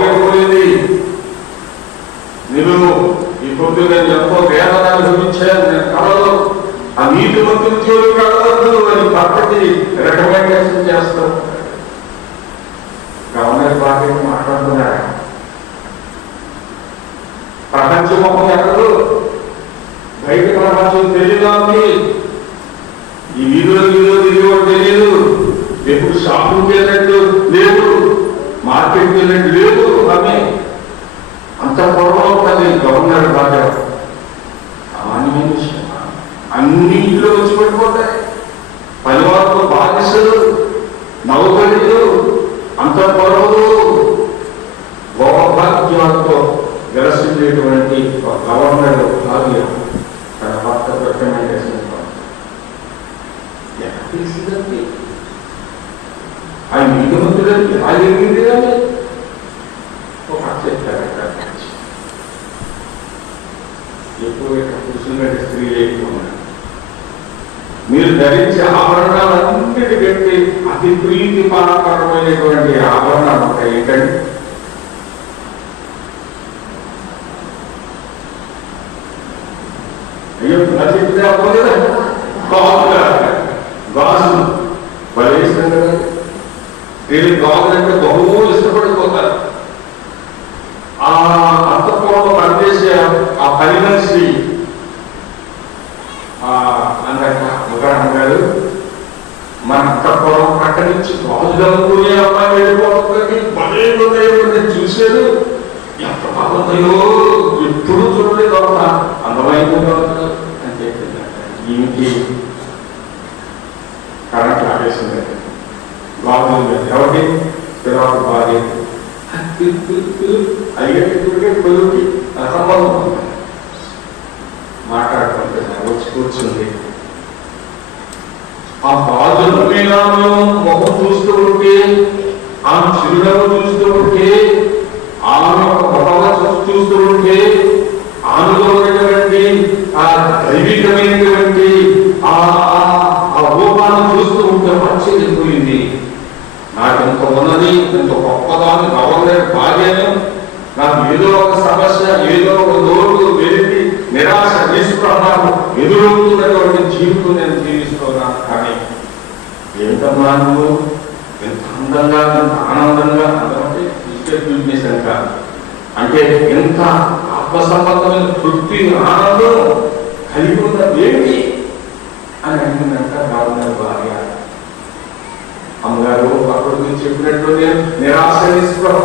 బాగైపోయింది, నేను ఈ పొద్దు నేను ఎంతో వేదన అనుభవించాను, నేను కళలో ఆ నీతి మంత్రులు జోలికి వెళ్ళవద్దు అని భర్తకి రికమెండేషన్ చేస్తాను. గవర్నర్ బాగా మాట్లాడుతున్నాడు, ప్రపంచం ఎక్కడు, బయట ప్రపంచం తెలియదా ఉంది, ఈ వీధిలో తెలియదు తెలియదు, ఎప్పుడు షాపింగ్కి వెళ్ళినట్టు లేదు, మార్కెట్కి వెళ్ళినట్టు లేదు, ఆమె అంత పొరలో ఉంటుంది గవర్నర్ బాగా. సామాన్యమైన విషయం, అన్నింటిలో వచ్చి పడిపోతాయి, పనివాళ్ళు బాధిస్తులు, నౌకరీలు, అంత పొరలు, భోగభాగ్యాలతో విరసించేటువంటి గవర్నర్ భాగ్య తన భర్త రికమెండేషన్ తెలిసిందండి. ఆయన నీతిమంతుడండి, ఆయన ఎరిగింది కానీ ఒక చెప్తారు. ఎప్పుడు పురుషులంటే స్త్రీలు ఎక్కున్నారు. మీరు ధరించే ఆభరణాలన్నిటికంటే అతి ప్రీతిపాకరమైనటువంటి ఆభరణాలు ఉంటాయి ఏంటండి? అయ్యో చెప్తే అవ్వదు కదా, గాజులు భలే ఇష్టం కదా. వీళ్ళు గాజులు అంటే బహు ఇష్టపడిపోతారు. ఆ అంతఃపురంలో పనిచేసే ఆ పని మనిషి అన్నారు, మన అంతఃపురం పక్క నుంచి గాజులు అమ్ముకునే అమ్మాయి వెళ్ళిపోతుంది, భలే ఉన్నాయి చూశాడు, ఎంత బాగుంటాయో ఎప్పుడు చూడలేదు, అందమైందో అని చెప్పిందంట. ఈమెకి కరెంట్ ఆపేసింది, గాజులు ఎవరికి పిల్లవాడు బాగా అయ్యేటప్పటికే కొలువుకి సంబంధం మాట్లాడుకుంటున్నా. వచ్చి కూర్చుంది, ఆ గాజుల మీద ముఖం చూస్తూ ఉంటే, ఆమె చిరునవ్వు చూస్తూ ఉంటే, ఆమె ఒక చూస్తూ ఉంటే, ఆమెలో ఉన్నటువంటి ఆ దైవికమైనటువంటి ఆ రూపాన్ని చూస్తూ ఉంటే ఆశ్చర్యపోయింది. నాకు ఎంత ఉన్నది, ఎంత గొప్పదాన్ని గవర్నర్ భార్యను, నాకు ఏదో ఒక సమస్య, ఏదో ఒక లోటు వెలిపి నిరాశ నిస్పృహను ఎదురవుతున్నటువంటి జీవితం నేను జీవిస్తున్నాను. కానీ ఏంటమ్మా నువ్వు ఎంత అందంగా, ఎంత ఆనందంగా, అంటే ఇష్టం కాదు, అంటే ఎంత ఆత్మసంబంధమైన తృప్తి, ఆనందం కలిగి ఉన్నది ఏంటి అని అడిగిందంట గవర్నర్ భార్య. అమ్మగారు అప్పుడు చెప్పినట్టు నేను నిరాశ నిస్పృహ